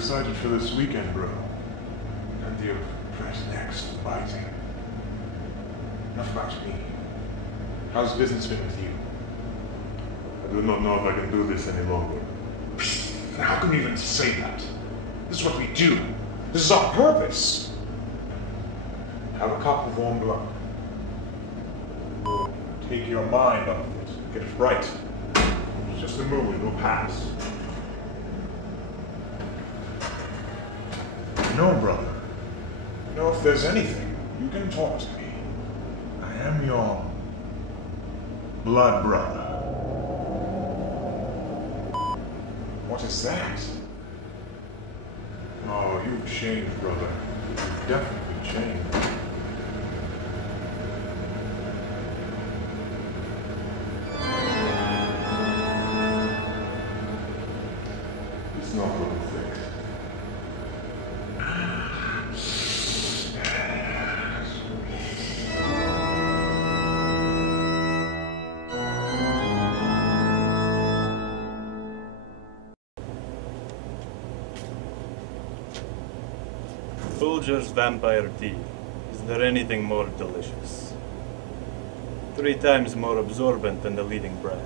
excited for this weekend, bro. And your fresh necks biting. Enough about me. How's business been with you? I do not know if I can do this any longer. How can you even say that? This is what we do. This is our purpose. Have a cup of warm blood. We'll take your mind off it. Get it right. It's just a moment. It will pass. No, brother. You know, if there's anything, you can talk to me. I am your blood brother. What is that? Oh, you've changed, brother. You've definitely changed. It's not what you think. Folger's Vampire Tea. Is there anything more delicious? 3 times more absorbent than the leading brand.